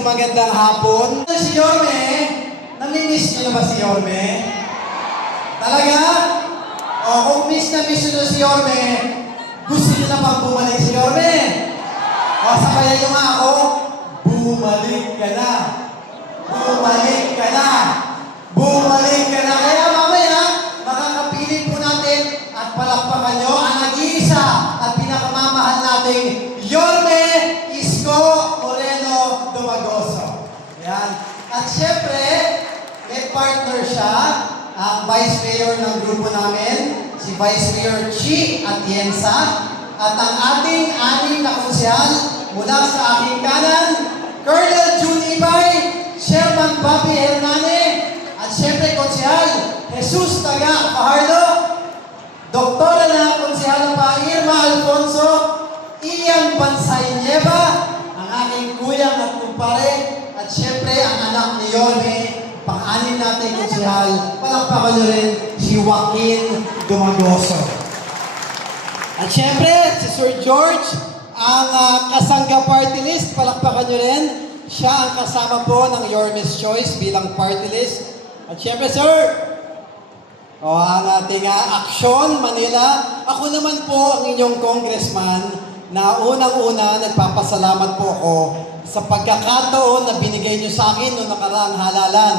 isang magandang hapon. Si Yorme, namimiss niyo na ba si Yorme? Talaga? O kung miss na si Yorme, gusto niyo na bang bumalik si Yorme? O sabayan niyo nga ako, bumalik ka na. Bumalik ka na. Bumalik ka na. Kaya mamaya, makakapiling po natin at palakpakan nyo ang nag-iisa at pinakamamahal nating Yorme Isko Moreno Dumagoso. Ayan. At syempre, may partner siya, ang Vice Mayor ng grupo namin, si Vice Mayor Chi Atienza, at ang ating anim na konsyal mula sa aking kanan, Colonel June Ibay, Chairman Bobby Hernane, at syempre konsyal, Jesus Taga Fajardo, Doktora na konsyal pa Irma Alfonso, Ian Bansay Nieva, ang aking kuya at kumpare, at syempre ang anak ni Yorme, pang-anim natin konsyal, palakpakan nyo rin si Joaquin Dumagoso. At syempre, si Sir George, ang kasangga party list, palakpakan nyo rin. Siya ang kasama po ng Yorme's Choice bilang party list. At syempre, sir, ang ating Aksyon Manila. Ako naman po ang inyong congressman na unang-una nagpapasalamat po ako sa pagkakataon na binigay niyo sa akin noong nakaraang halalan.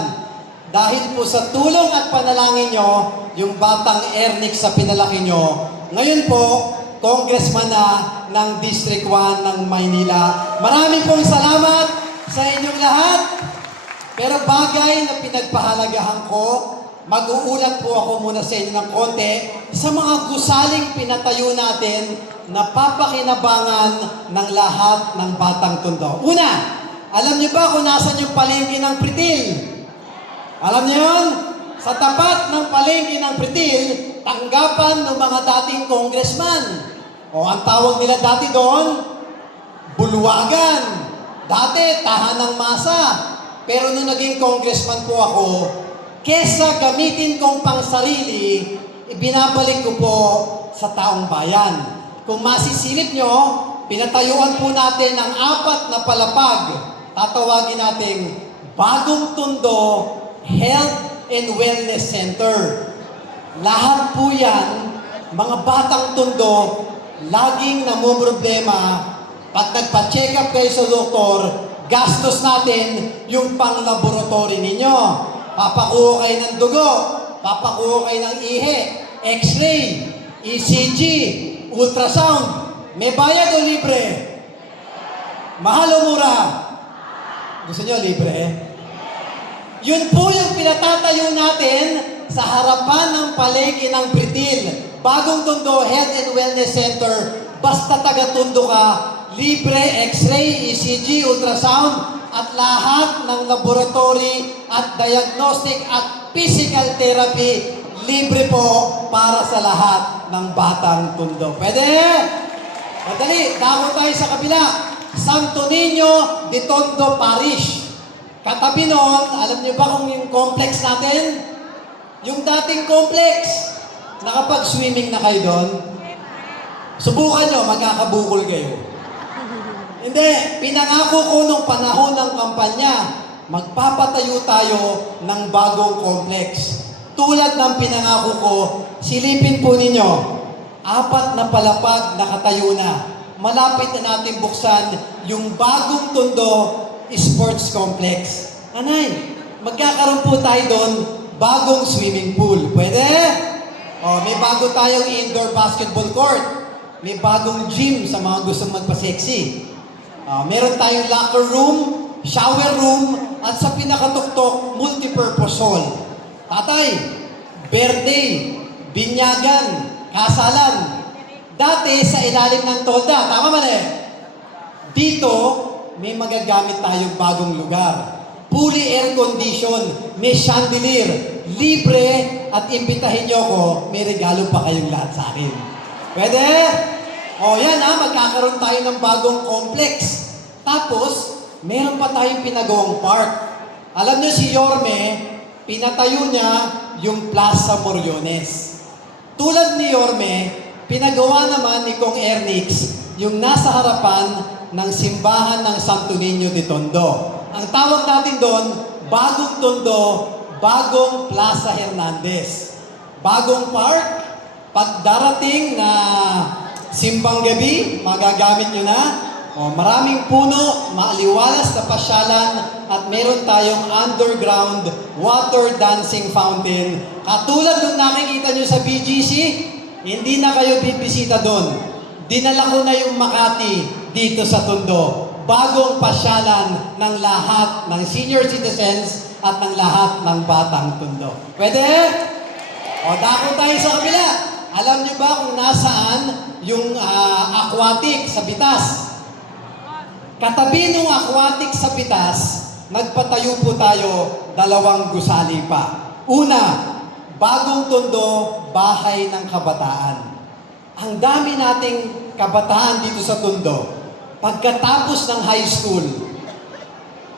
Dahil po sa tulong at panalangin nyo, yung batang Ernix sa pinalaki nyo, ngayon po, congressman na ng District 1 ng Maynila. Maraming pong salamat sa inyong lahat. Pero bagay na pinagpahalagahan ko, mag-uulat po ako muna sa inyo ng konti sa mga gusaling pinatayo natin na papakinabangan ng lahat ng Batang Tondo. Una, alam niyo ba kung nasan yung palengke ng Pritil? Alam niyo yun? Sa tapat ng palengke ng Pritil, tanggapan ng mga dating congressman. O ang tawag nila dati doon, bulwagan. Dati, tahanang masa. Pero nung naging congressman po ako, kesa gamitin kong pangsarili, ibinabalik ko po sa taong bayan. Kung masisilip nyo, pinatayuan po natin ang 4 na palapag. Tatawagin natin Bagong Tondo Health and Wellness Center. Lahat po yan, mga batang Tondo, laging namumroblema. Pag nagpa-check up kayo sa doktor, gastos natin yung pang-laboratory ninyo. Papakuha kayo ng dugo, papakuha kayo ng ihi, x-ray, ECG, ultrasound. May bayad o libre? Mahal o mura? Gusto nyo libre? Yun po yung pinatatayo natin sa harapan ng palengke ng Pritil. Bagong Tondo Health and Wellness Center. Basta taga-Tondo ka, libre x-ray, ECG, ultrasound, at lahat ng laboratory at diagnostic at physical therapy, libre po para sa lahat ng Batang Tondo. Pwede? Madali, damo tayo sa kabila. Santo Niño de Tondo Parish. Katabi noon, alam niyo ba kung yung complex natin? Yung dating complex. Nakapag-swimming na kayo doon? Subukan nyo, magkakabukol kayo. Hindi, pinangako ko nung panahon ng kampanya, magpapatayo tayo ng bagong complex. Tulad ng pinangako ko, silipin po ninyo, 4 na palapag nakatayo na. Malapit na natin buksan yung Bagong Tondo Sports Complex. Anay, magkakaroon po tayo doon bagong swimming pool. Pwede? May bago tayong indoor basketball court. May bagong gym sa mga gustong magpa-sexy. Meron tayong locker room, shower room, at sa pinakatuktok, multipurpose hall. Tatay, birthday, binyagan, kasalan. Dati sa ilalim ng tolda, tama mali? Dito, may magagamit tayong bagong lugar. Fully air condition, may chandelier, libre, at imbitahin nyo ko, may regalo pa kayong lahat sa akin. Pwede? Yan magkakaroon tayo ng bagong complex. Tapos, meron pa tayong pinagawang park. Alam niyo si Yorme, pinatayo niya yung Plaza Moriones. Tulad ni Yorme, pinagawa naman ni Kong Ernix yung nasa harapan ng simbahan ng Santo Niño de Tondo. Ang tawag natin doon, Bagong Tondo, Bagong Plaza Hernandez. Bagong park, pag darating na simbang gabi, magagamit nyo na. Maraming puno, maaliwalas na pasyalan, at meron tayong underground water dancing fountain. Katulad nung nakikita nyo sa BGC, hindi na kayo bibisita doon. Dinala ko na yung Makati dito sa Tondo. Bagong pasyalan ng lahat ng senior citizens at ng lahat ng batang Tondo. Pwede? Dako tayo sa kabila. Alam niyo ba kung nasaan yung aquatic sa Bitas? Katabi ng aquatic sa Bitas, nagpatayo po tayo 2 gusali pa. Una, Bagong Tondo, Bahay ng Kabataan. Ang dami nating kabataan dito sa Tondo. Pagkatapos ng high school,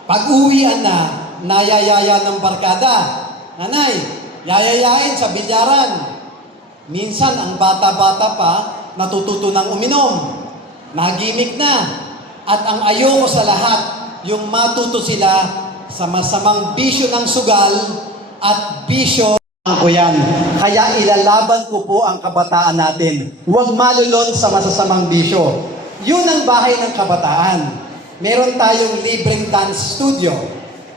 pag-uwian na, nayayaya ng barkada. Nanay, yayayain sa bilyaran. Minsan, ang bata-bata pa, natututo ng uminom. Nagimik na. At ang ayoko sa lahat, yung matuto sila sa masamang bisyo ng sugal at bisyo ng kuyan. Kaya ilalaban ko po ang kabataan natin. Huwag malulon sa masasamang bisyo. Yun ang bahay ng kabataan. Meron tayong libreng dance studio,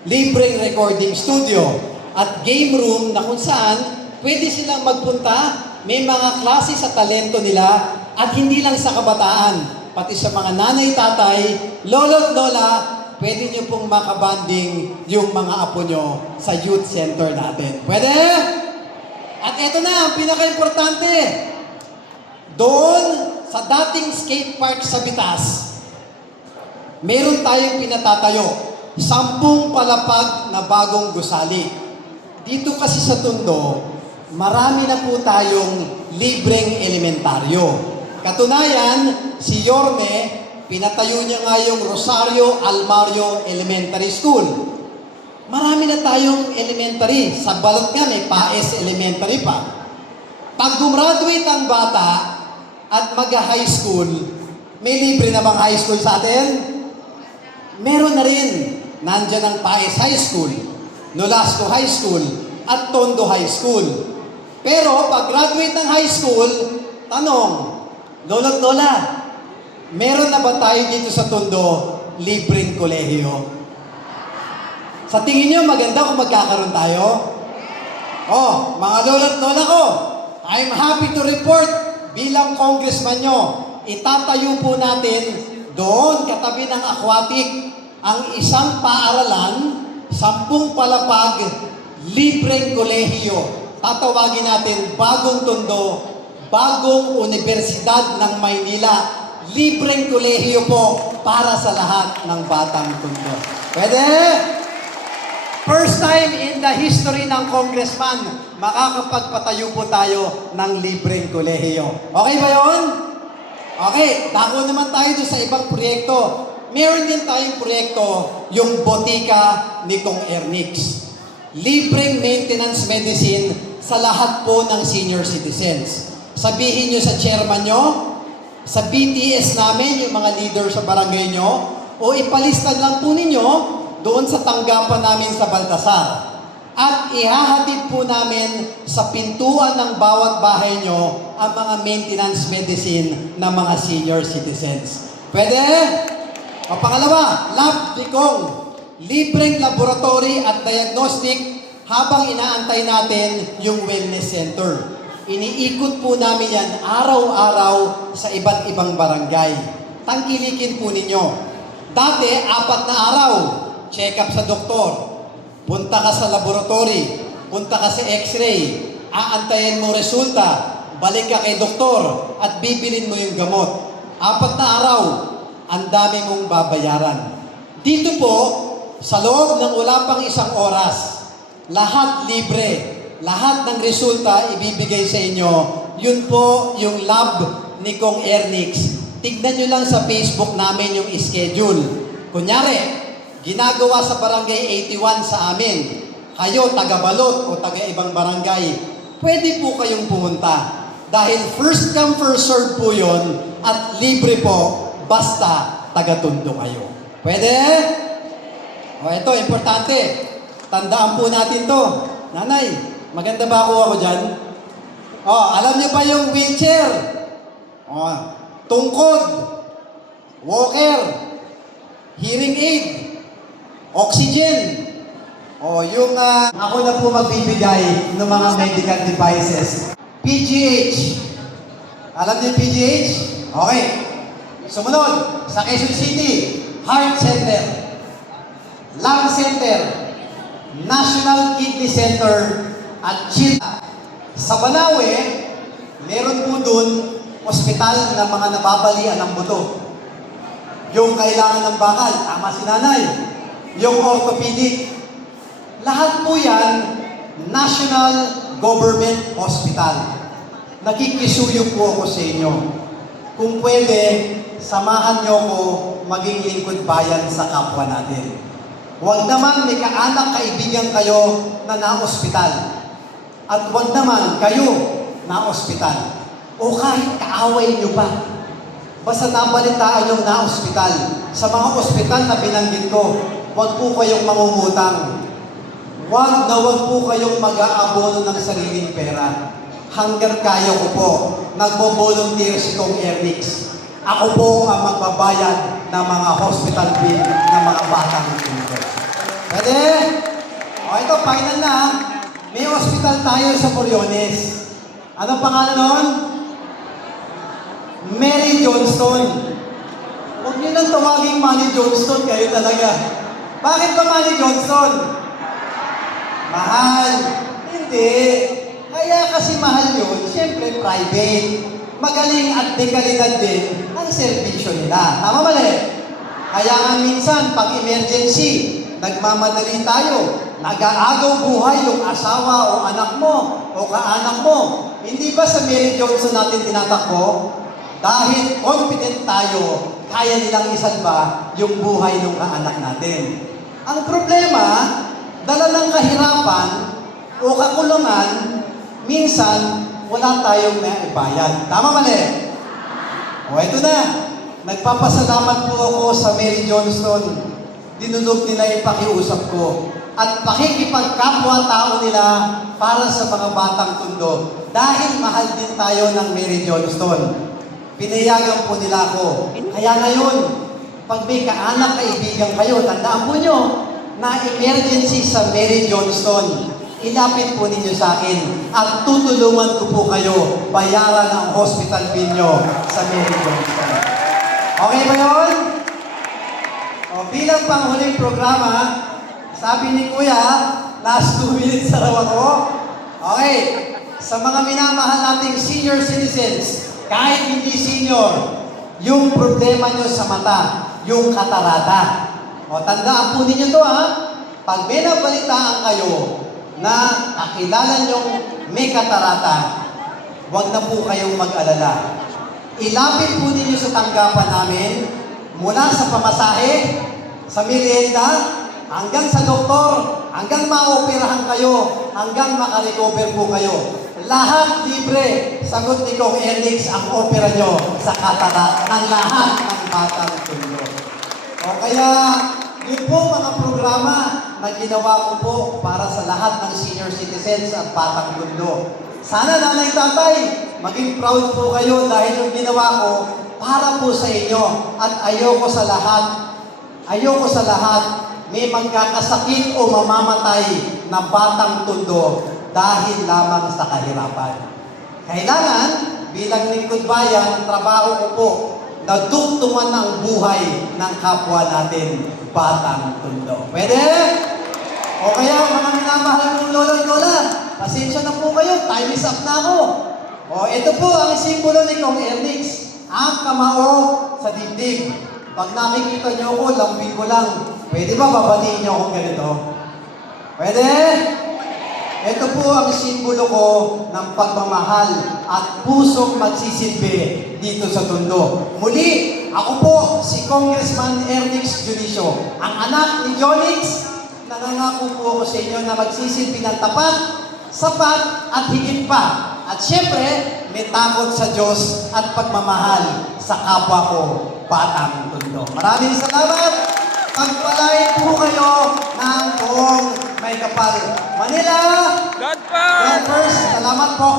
libreng recording studio, at game room na kung saan pwede silang magpunta, may mga klase sa talento nila, at hindi lang sa kabataan, pati sa mga nanay, tatay, lolo at lola, pwede nyo pong makabanding yung mga apo nyo sa youth center natin. Pwede? At eto na, ang pinaka-importante. Doon, sa dating skate park sa Bitas, meron tayong pinatatayo, 10 palapag na bagong gusali. Dito kasi sa Tondo, marami na po tayong libreng elementaryo. Katunayan, si Yorme, pinatayo niya nga yung Rosario Almario Elementary School. Marami na tayong elementary. Sa Balot nga, may PAES Elementary pa. Pag gumraduate ang bata, at mag-high school, may libre na bang high school sa atin? Meron na rin. Nandyan ang PAES High School, Nolasco High School, at Tondo High School. Pero pag graduate ng high school, tanong, lolo at lola, meron na ba tayo dito sa Tondo libreng kolehiyo? Sa tingin nyo, maganda kung magkakaroon tayo? Mga lolo at lola ko, I'm happy to report, bilang congressman nyo, itatayo po natin doon, katabi ng aquatic, ang isang paaralan, 10 palapag, libreng kolehiyo. Tatawagin natin Bagong Tondo, Bagong Universidad ng Maynila. Libreng kolehiyo po para sa lahat ng batang Tondo. Pwede? First time in the history ng congressman, makakapagpatayo po tayo ng libreng kolehiyo. Okay ba yun? Okay, dako naman tayo doon sa ibang proyekto. Meron din tayong proyekto, yung botika ni Kong Ernix. Libreng maintenance medicine sa lahat po ng senior citizens. Sabihin nyo sa chairman nyo, sa BTS namin, yung mga leader sa barangay nyo, o ipalistad lang po ninyo doon sa tanggapan namin sa Baltasar. At ihahatid po namin sa pintuan ng bawat bahay nyo ang mga maintenance medicine ng mga senior citizens. Pwede? O pangalawa, Lab Dicong. Libreng laboratory at diagnostic habang inaantay natin yung wellness center. Iniikot po namin yan araw-araw sa iba't ibang barangay. Tangkilikin po ninyo. Dati, 4 na araw. Check up sa doktor, punta ka sa laboratory, punta ka sa x-ray, aantayin mo resulta, balik ka kay doktor, at bibilin mo yung gamot. 4 na araw, ang dami mong babayaran. Dito po, sa loob ng wala pang 1 oras, lahat libre, lahat ng resulta ibibigay sa inyo. Yun po yung lab ni Kong Ernix. Tignan nyo lang sa Facebook namin yung schedule. Kunyari, ginagawa sa barangay 81 sa amin. Kayo, taga-Balot o taga-ibang barangay, pwede po kayong pumunta. Dahil first come, first serve po yun at libre po, basta taga-Tondo kayo. Pwede? O ito, importante. Tandaan po natin to. Nanay, maganda ba ako dyan? O, alam niyo ba yung wheelchair? O, tungkod, walker, hearing aid, oxygen. O, yung ako na po magbibigay ng mga medical devices. PGH. Alam niyo yung PGH? Okay. Sumunod, sa Quezon City, Heart Center, Lung Center, National Kidney Center, at Children. Sa Banawe, meron po dun ospital na mga nababalian ng buto. Yung kailangan ng bakal, tama si nanay. Yung orthopedic. Lahat po yan, National Government Hospital. Nakikisuyo po ako sa inyo. Kung pwede, samahan niyo ko maging lingkod bayan sa kapwa natin. Huwag naman may kaanak, kaibigan kayo na na-ospital. At huwag naman kayo na-ospital. O kahit kaaway niyo pa. Basta nabalitaan yung na-ospital. Sa mga ospital na binanggit ko, huwag po kayong mangungutang. Huwag po kayong mag-aabono ng sariling pera. Hanggang kaya ko po, nagbo-volunteer si Kong Ernix. Ako po ang magbabayad ng mga hospital bill ng mga batang ito. Pwede? O ito, final na. May hospital tayo sa Coriones. Anong pangalan nun? Mary Johnston. Huwag niyo lang tawaging Manny Johnston, kayo talaga. Bakit ba Manny Johnston? Mahal. Hindi. Kaya kasi mahal yun, siyempre private. Magaling at dekalidad din ang serbisyo nila. Tama mali? Kaya nga minsan, pag emergency, nagmamadali tayo, nag-aagaw buhay yung asawa o anak mo o kaanak mo. Hindi ba sa Mary Johnson natin tinatakbo? Dahil confident tayo, kaya nilang isalba yung buhay ng kaanak natin. Ang problema, dala ng kahirapan o kakulangan, minsan, wala tayong naibayad. Tama mali? O, ito na. Nagpapasalamat po ako sa Mary Johnston. Dinulog nila yung pakiusap ko. At pakikipagkapwa-tao nila para sa mga batang tundo. Dahil mahal din tayo ng Mary Johnston. Pinayagan po nila ako. Kaya ngayon, pag may kaanak, kaibigan kayo, tandaan po nyo na emergency sa Mary Johnston. Ilapit po ninyo sa akin at tutulungan ko po kayo bayaran ang hospital bill nyo sa Mary Johnston. Okay ba yun? O, bilang panghuling programa, sabi ni Kuya, last 2 minutes na raw ako. Okay, sa mga minamahal nating senior citizens, kahit hindi senior, yung problema nyo sa mata, yung katarata. O, tandaan po ninyo to ha. Pag may nabalitaan kayo, na nakilala niyong may katarata, huwag na po kayong mag-alala. Ilapit po ninyo sa tanggapan namin, mula sa pamasahe, sa merienda, hanggang sa doktor, hanggang maoperahan kayo, hanggang makarecover po kayo. Lahat libre, sagot ni Kong Ernix ang opera nyo sa katarata ng lahat ng batang tundo. O kaya, yun po mga programa na ginawa ko po para sa lahat ng senior citizens at batang mundo. Sana nanay tatay, maging proud po kayo dahil yung ginawa ko para po sa inyo at ayoko sa lahat may magkakasakit o mamamatay na batang tundo dahil lamang sa kahirapan. Kailangan, bilang lingkod bayan, trabaho ko po na dugtungan ang buhay ng kapwa natin, batang tundo. Pwede? O kaya, mga minamahal kong lolo at lola, pasensya na po kayo, time is up na ako. O, ito po ang simbolo ni Kong Ernix, ang kamao sa dibdib. Pag nakikita niyo ako, lambing ko lang. Pwede ba babatiin niyo akong ganito? Pwede? Ito po ang simbolo ko ng pagmamahal at pusong magsisilbi dito sa Tondo. Muli, ako po si Congressman Ernix Junicio, ang anak ni Jonix. Nangangako po ako sa inyo na magsisilbi ng tapat, sapat at higit pa. At syempre, may takot sa Diyos at pagmamahal sa kapwa ko, batang Tondo. Maraming salamat! Pagpalain po kayo ng buong may kapal. Manila! God God first. Salamat po.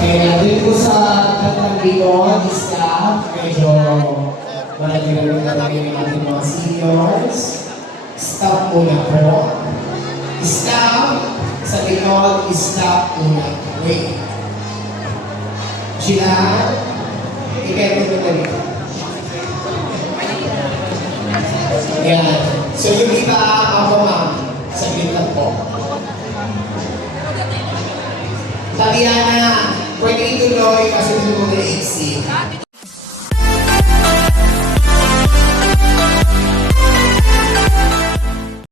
Kaya dito po sa kantang dito, isa, medyo malagyan na natin yung ating mga seniors. Stop muna po. Stop. Sa likod, stop muna. Wait. Sila, ikaya mo na dito. Yan. So yung iba, ako ma'am, saglit lang po. Tatiana, pwede ituloy kasi hindi mo na-exit.